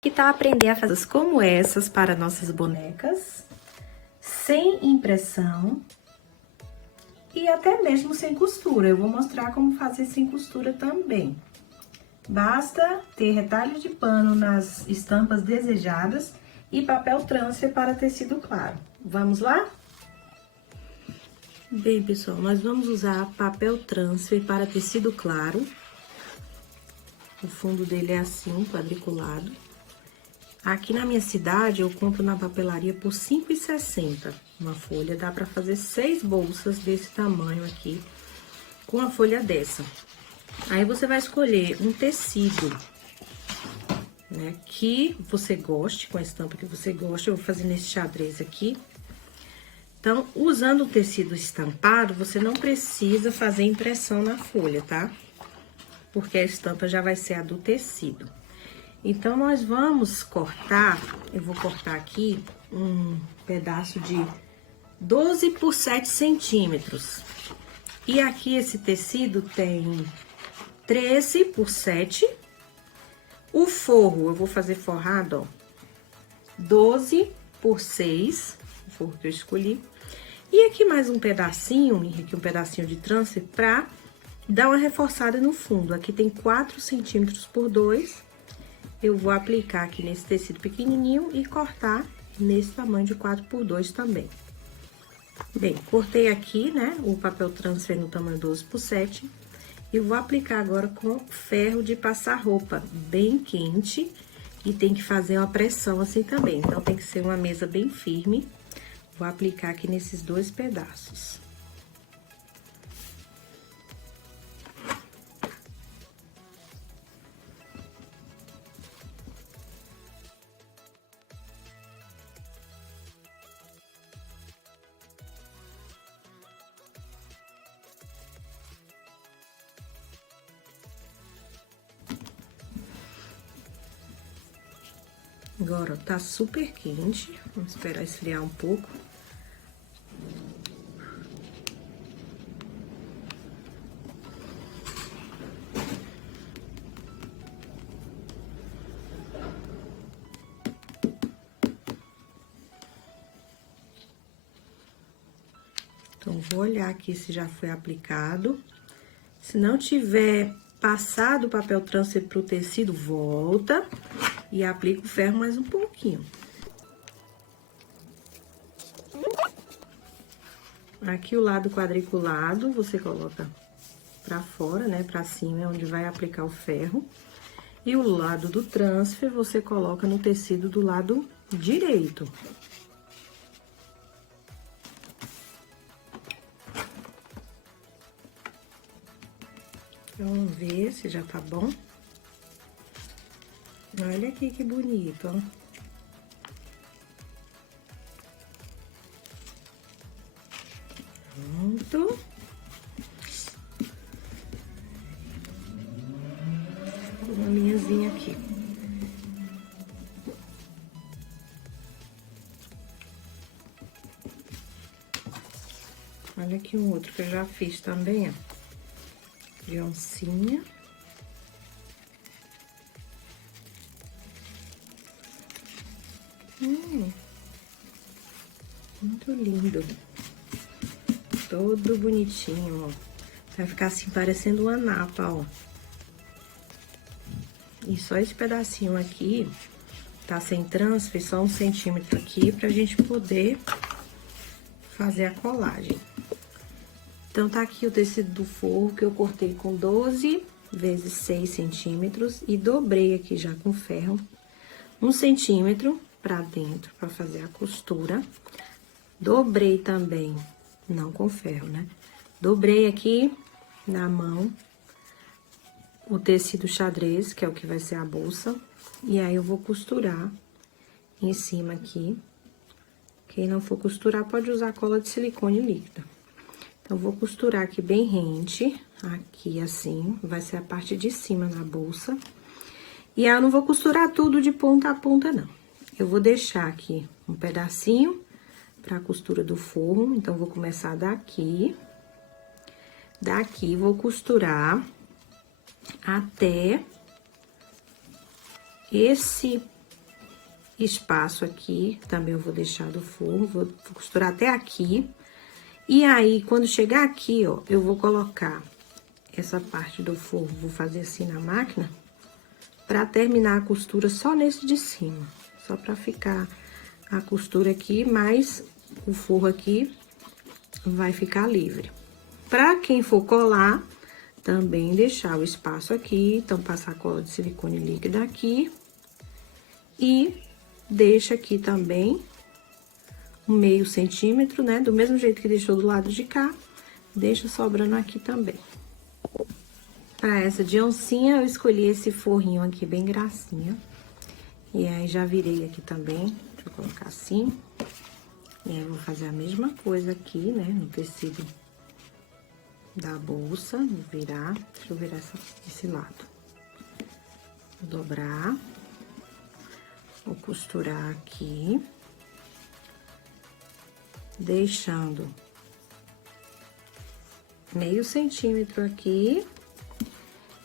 Que tal aprender a fazer como essas para nossas bonecas, sem impressão e até mesmo sem costura. Eu vou mostrar como fazer sem costura também. Basta ter retalho de pano nas estampas desejadas e papel transfer para tecido claro. Vamos lá? Bem, pessoal, nós vamos usar papel transfer para tecido claro. O fundo dele é assim, quadriculado. Aqui na minha cidade, eu compro na papelaria por R$ 5,60 uma folha. Dá pra fazer 6 bolsas desse tamanho aqui, com a folha dessa. Aí, você vai escolher um tecido, né, que você goste, com a estampa que você gosta. Eu vou fazer nesse xadrez aqui. Então, usando o tecido estampado, você não precisa fazer impressão na folha, tá? Porque a estampa já vai ser a do tecido. Então, nós vamos cortar, eu vou cortar aqui um pedaço de 12 por 7 centímetros. E aqui esse tecido tem 13 por 7. O forro, eu vou fazer forrado, ó, 12 por 6, o forro que eu escolhi. E aqui mais um pedacinho, aqui um pedacinho de transfer pra dar uma reforçada no fundo. Aqui tem 4 centímetros por 2. Eu vou aplicar aqui nesse tecido pequenininho e cortar nesse tamanho de 4 por 2 também. Bem, cortei aqui, né, o papel transfer no tamanho 12 por 7. E vou aplicar agora com ferro de passar roupa bem quente. E tem que fazer uma pressão assim também. Então, tem que ser uma mesa bem firme. Vou aplicar aqui nesses 2 pedaços. Agora, ó, tá super quente. Vamos esperar esfriar um pouco. Então, vou olhar aqui se já foi aplicado. Se não tiver passado o papel transfer pro tecido, volta e aplica o ferro mais um pouquinho. Aqui o lado quadriculado, você coloca pra fora, né, pra cima, é onde vai aplicar o ferro. E o lado do transfer, você coloca no tecido do lado direito. Vamos ver se já tá bom. Olha aqui que bonito, ó. Pronto. Uma linhazinha aqui. Olha aqui um outro que eu já fiz também, ó. De oncinha. Muito lindo. Todo bonitinho, ó. Vai ficar assim, parecendo uma napa, ó. E só esse pedacinho aqui tá sem transfer, só 1 centímetro aqui, pra gente poder fazer a colagem. Então, tá aqui o tecido do forro que eu cortei com 12 vezes 6 centímetros e dobrei aqui já com ferro 1 centímetro pra dentro, pra fazer a costura. Dobrei também, não com ferro, né? Dobrei aqui na mão o tecido xadrez, que é o que vai ser a bolsa. E aí, eu vou costurar em cima aqui. Quem não for costurar, pode usar cola de silicone líquida. Então, vou costurar aqui bem rente, aqui assim, vai ser a parte de cima na bolsa. E aí, eu não vou costurar tudo de ponta a ponta, não. Eu vou deixar aqui um pedacinho pra costura do forro, então, vou começar daqui. Daqui, vou costurar até esse espaço aqui, também eu vou deixar do forro, vou costurar até aqui. E aí, quando chegar aqui, ó, eu vou colocar essa parte do forro, vou fazer assim na máquina, pra terminar a costura só nesse de cima. Só pra ficar a costura aqui, mas o forro aqui vai ficar livre. Pra quem for colar, também deixar o espaço aqui, então passar a cola de silicone líquida aqui. E deixa aqui também um meio centímetro, né? Do mesmo jeito que deixou do lado de cá, deixa sobrando aqui também. Pra essa de oncinha, eu escolhi esse forrinho aqui, bem gracinha. E aí, já virei aqui também, deixa eu colocar assim. E aí, eu vou fazer a mesma coisa aqui, né, no tecido da bolsa. Vou virar, deixa eu virar esse lado. Vou dobrar. Vou costurar aqui. Deixando meio centímetro aqui.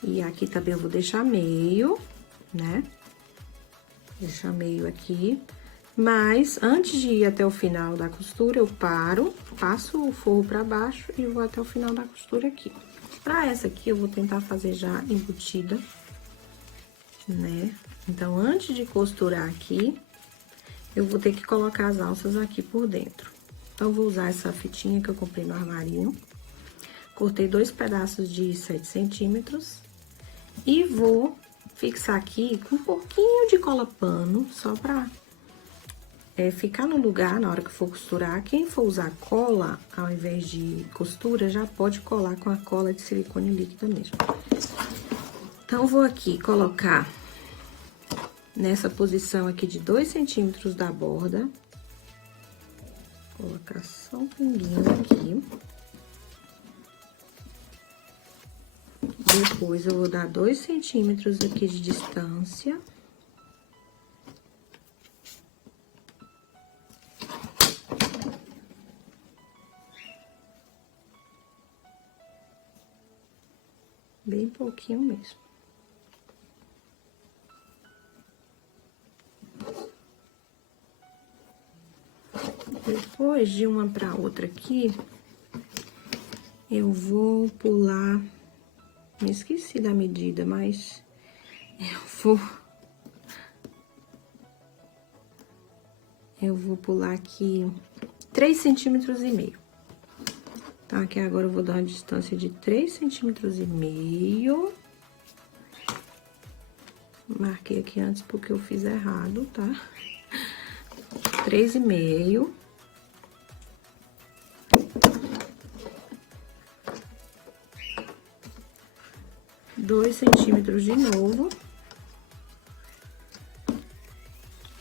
E aqui também eu vou deixar meio, né? Deixar meio aqui. Mas, antes de ir até o final da costura, eu paro, passo o forro pra baixo e vou até o final da costura aqui. Pra essa aqui, eu vou tentar fazer já embutida, né? Então, antes de costurar aqui, eu vou ter que colocar as alças aqui por dentro. Então, vou usar essa fitinha que eu comprei no armarinho. Cortei 2 pedaços de 7 centímetros. E vou fixar aqui com um pouquinho de cola pano, só pra ficar no lugar na hora que for costurar. Quem for usar cola, ao invés de costura, já pode colar com a cola de silicone líquida mesmo. Então, vou aqui colocar nessa posição aqui de 2 centímetros da borda. Vou colocar só um pinguinho aqui. Depois, eu vou dar 2 centímetros aqui de distância. Bem pouquinho mesmo. Depois, de uma pra outra aqui, eu vou pular... Me esqueci da medida, mas eu vou pular aqui 3,5 centímetros. Tá, aqui agora eu vou dar uma distância de 3,5 centímetros. Marquei aqui antes porque eu fiz errado, tá? 3,5. Dois centímetros de novo.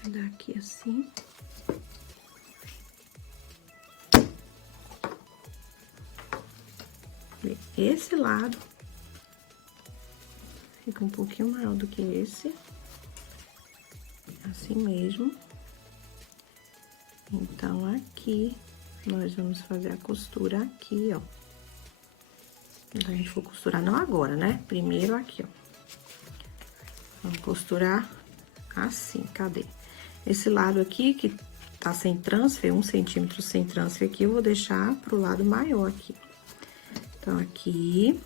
Daqui assim. Esse lado fica um pouquinho maior do que esse. Assim mesmo. Então, aqui, nós vamos fazer a costura aqui, ó. A gente for costurar, não agora, né? Primeiro aqui, ó. Vamos costurar assim, cadê? Esse lado aqui, que tá sem transfer, 1 centímetro sem transfer aqui, eu vou deixar pro lado maior aqui. Então, aqui,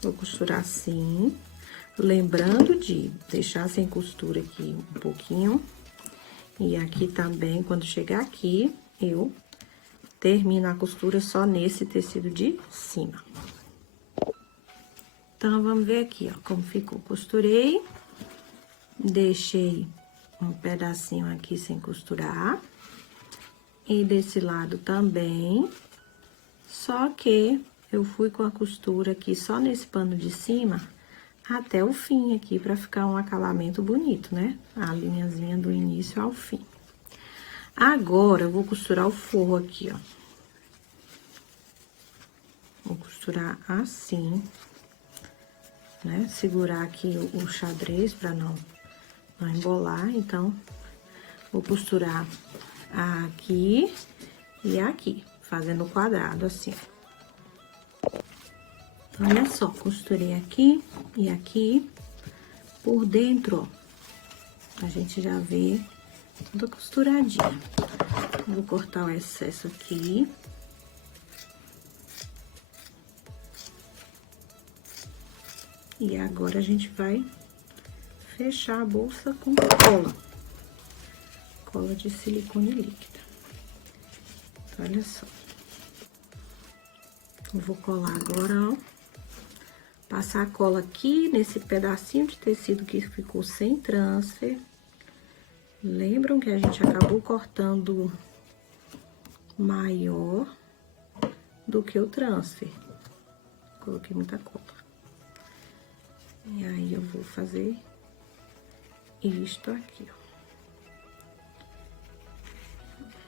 vou costurar assim, lembrando de deixar sem costura aqui um pouquinho. E aqui também, quando chegar aqui, eu termino a costura só nesse tecido de cima. Então, vamos ver aqui, ó, como ficou. Costurei, deixei um pedacinho aqui sem costurar. E desse lado também. Só que eu fui com a costura aqui só nesse pano de cima até o fim aqui, pra ficar um acabamento bonito, né? A linhazinha do início ao fim. Agora, eu vou costurar o forro aqui, ó. Vou costurar assim, né? Segurar aqui o xadrez pra não embolar. Então, vou costurar aqui e aqui, fazendo quadrado assim. Olha só, costurei aqui e aqui. Por dentro, ó, A gente já vê tudo costuradinho. Vou cortar o excesso aqui. E agora a gente vai fechar a bolsa com cola. Cola de silicone líquida. Então, olha só. Eu vou colar agora, ó. Passar a cola aqui nesse pedacinho de tecido que ficou sem transfer. Lembram que a gente acabou cortando maior do que o transfer. Coloquei muita cola. E aí, eu vou fazer isto aqui, ó.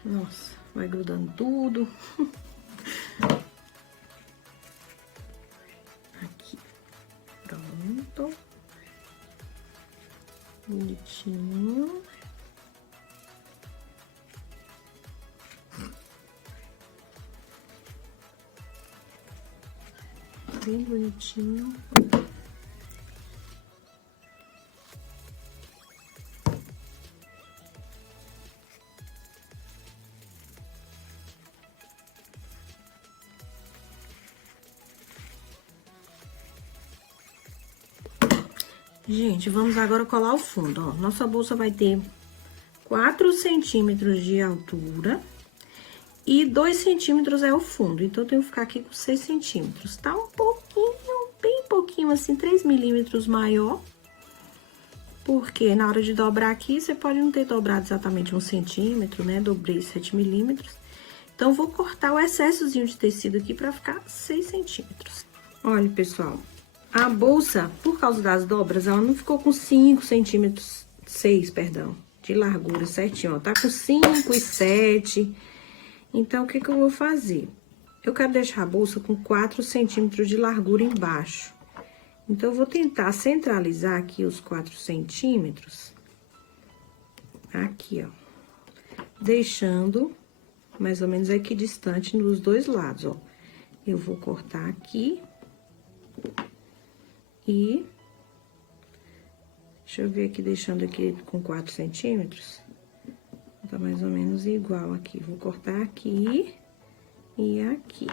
Nossa, vai grudando tudo. Aqui. Pronto. Bonitinho. Bem bonitinho. Gente, vamos agora colar o fundo, ó. Nossa bolsa vai ter 4 centímetros de altura e 2 centímetros é o fundo. Então, eu tenho que ficar aqui com 6 centímetros. Tá um pouquinho, bem pouquinho, assim, 3 milímetros maior. Porque na hora de dobrar aqui, você pode não ter dobrado exatamente 1 centímetro, né? Dobrei 7 milímetros. Então, vou cortar o excessozinho de tecido aqui pra ficar 6 centímetros. Olha, pessoal, a bolsa, por causa das dobras, ela não ficou com 5 centímetros, 6, perdão, de largura certinho, ó. Tá com 5 e 7. Então, o que que eu vou fazer? Eu quero deixar a bolsa com 4 centímetros de largura embaixo. Então, eu vou tentar centralizar aqui os 4 centímetros. Aqui, ó. Deixando mais ou menos equidistante nos dois lados, ó. Eu vou cortar aqui. E... deixa eu ver aqui, deixando aqui com 4 centímetros. Tá mais ou menos igual aqui. Vou cortar aqui e aqui.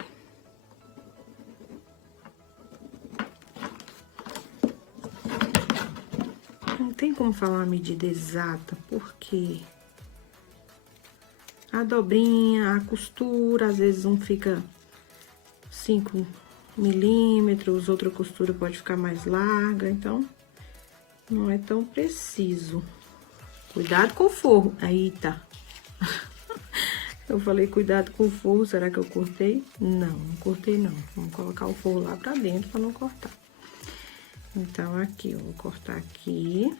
Não tem como falar uma medida exata, porque a dobrinha, a costura, às vezes um fica 5 milímetros, outra costura pode ficar mais larga, então não é tão preciso. Cuidado com o forro. Aí tá. Eu falei cuidado com o forro, será que eu cortei? Não, não cortei não. Vamos colocar o forro lá pra dentro pra não cortar. Então, aqui, eu vou cortar aqui.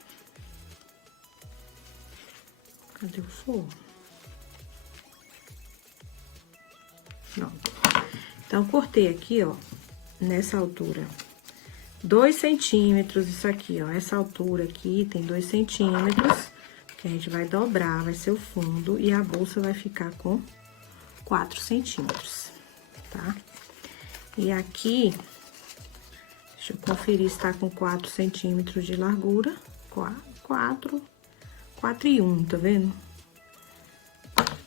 Cadê o forro? Pronto. Então, cortei aqui, ó, nessa altura, 2 centímetros, isso aqui, ó, essa altura aqui tem 2 centímetros, que a gente vai dobrar, vai ser o fundo, e a bolsa vai ficar com 4 centímetros, tá? E aqui, deixa eu conferir se tá com 4 centímetros de largura, 4 e 1, tá vendo?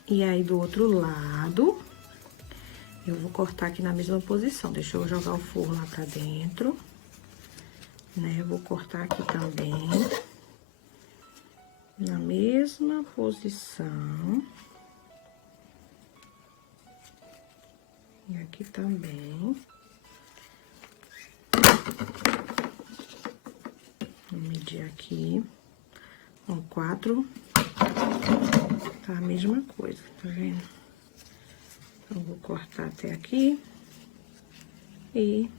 E aí, do outro lado, eu vou cortar aqui na mesma posição. Deixa eu jogar o forro lá pra dentro, né? Eu vou cortar aqui também, na mesma posição. E aqui também. Vou medir aqui. Ó, 4. Tá a mesma coisa, tá vendo? Então, vou cortar até aqui. E...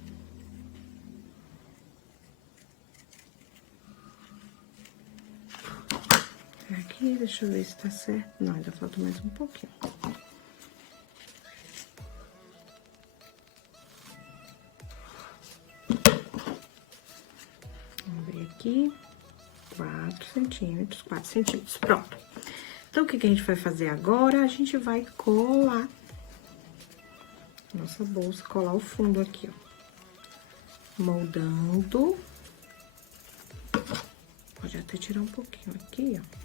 aqui, deixa eu ver se tá certo. Não, ainda falta mais um pouquinho. Vamos ver aqui. 4 centímetros, 4 centímetros, pronto. Então, o que que a gente vai fazer agora? A gente vai colar nossa bolsa, colar o fundo aqui, ó. Moldando. Pode até tirar um pouquinho aqui, ó.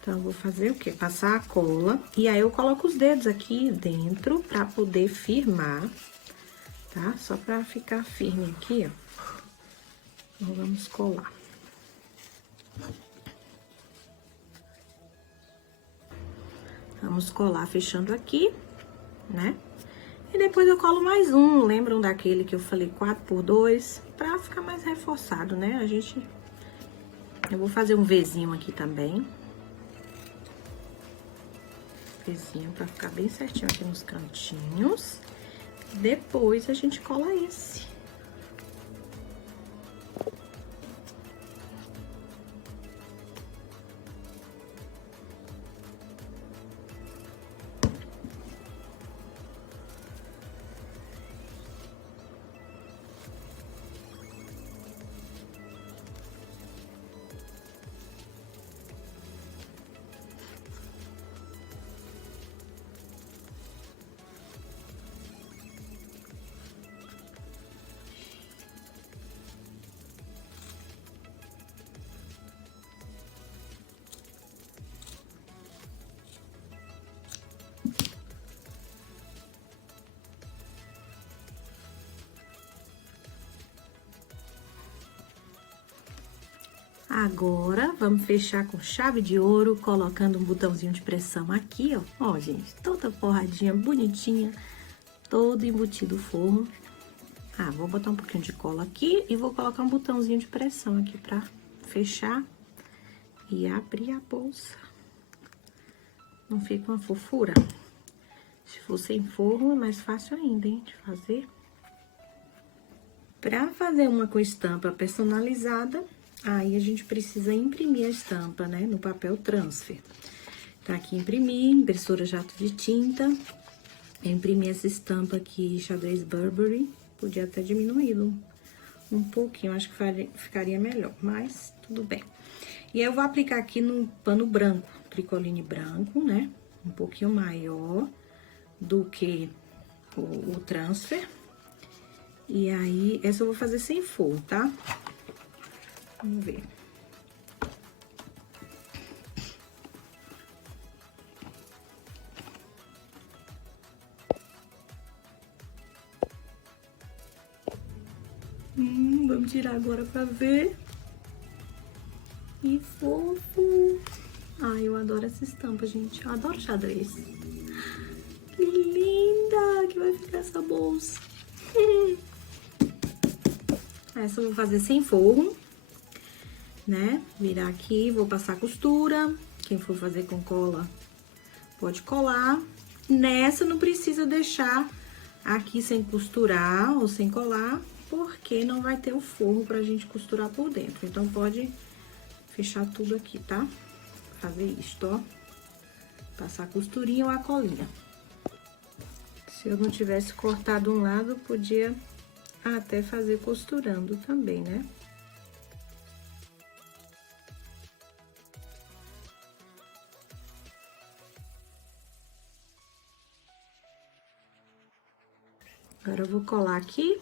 Então, eu vou fazer o quê? Passar a cola. E aí, eu coloco os dedos aqui dentro pra poder firmar, tá? Só pra ficar firme aqui, ó. Então, vamos colar. Vamos colar fechando aqui, né? E depois eu colo mais um. Lembram daquele que eu falei 4x2? Pra ficar mais reforçado, né? Eu vou fazer um Vzinho aqui também. Vzinho pra ficar bem certinho aqui nos cantinhos. Depois a gente cola esse. Agora, vamos fechar com chave de ouro, colocando um botãozinho de pressão aqui, ó. Ó, gente, toda forradinha, bonitinha, todo embutido o forro. Ah, vou botar um pouquinho de cola aqui e vou colocar um botãozinho de pressão aqui pra fechar e abrir a bolsa. Não fica uma fofura? Se for sem forro, é mais fácil ainda, hein, de fazer. Pra fazer uma com estampa personalizada, aí a gente precisa imprimir a estampa, né, no papel transfer. Tá aqui, imprimir, impressora jato de tinta. Eu imprimi essa estampa aqui, xadrez Burberry. Podia até diminuir um pouquinho, acho que ficaria melhor, mas tudo bem. E aí, eu vou aplicar aqui no pano branco, tricoline branco, né, um pouquinho maior do que o transfer. E aí, essa eu vou fazer sem forro, tá? Vamos ver. Vamos tirar agora pra ver. Que fofo. Ai, eu adoro essa estampa, gente. Eu adoro xadrez. Que linda que vai ficar essa bolsa. Essa eu vou fazer sem forro, né? Virar aqui, vou passar costura. Quem for fazer com cola, pode colar. Nessa, não precisa deixar aqui sem costurar ou sem colar, porque não vai ter o forro pra gente costurar por dentro. Então, pode fechar tudo aqui, tá? Fazer isto, ó. Passar a costurinha ou a colinha. Se eu não tivesse cortado um lado, podia até fazer costurando também, né? Agora, eu vou colar aqui.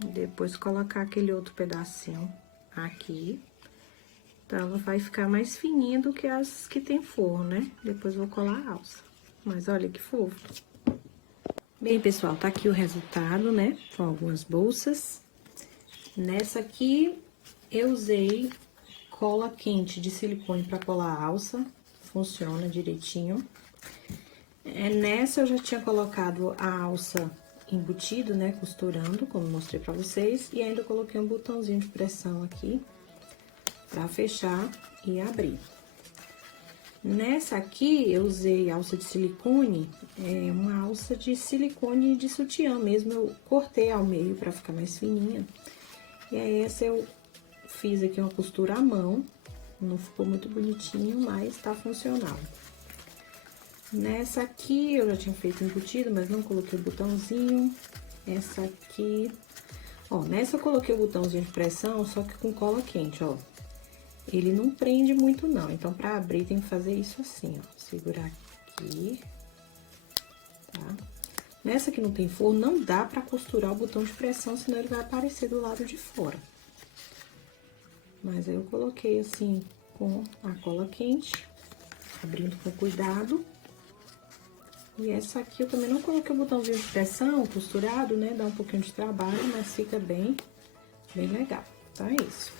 Depois, colocar aquele outro pedacinho aqui. Então, ela vai ficar mais fininha do que as que tem forro, né? Depois, vou colar a alça. Mas, olha que fofo. Bem, pessoal, tá aqui o resultado, né? Com algumas bolsas. Nessa aqui, eu usei cola quente de silicone pra colar a alça. Funciona direitinho. Nessa, eu já tinha colocado a alça embutido, né? Costurando, como mostrei pra vocês. E ainda coloquei um botãozinho de pressão aqui pra fechar e abrir. Nessa aqui, eu usei alça de silicone, uma alça de silicone de sutiã mesmo. Eu cortei ao meio pra ficar mais fininha. E aí, essa eu fiz aqui uma costura à mão. Não ficou muito bonitinho, mas tá funcional. Nessa aqui, eu já tinha feito embutido, mas não coloquei o botãozinho. Essa aqui... Ó, nessa eu coloquei o botãozinho de pressão, só que com cola quente, ó. ele não prende muito não. Então, pra abrir, tem que fazer isso assim, ó. Segurar aqui, tá? Nessa que não tem forro, não dá pra costurar o botão de pressão, senão ele vai aparecer do lado de fora. Mas aí eu coloquei assim, com a cola quente, abrindo com cuidado. E essa aqui eu também não coloquei o botãozinho de pressão costurado, né? Dá um pouquinho de trabalho, mas fica bem legal. Então, é isso.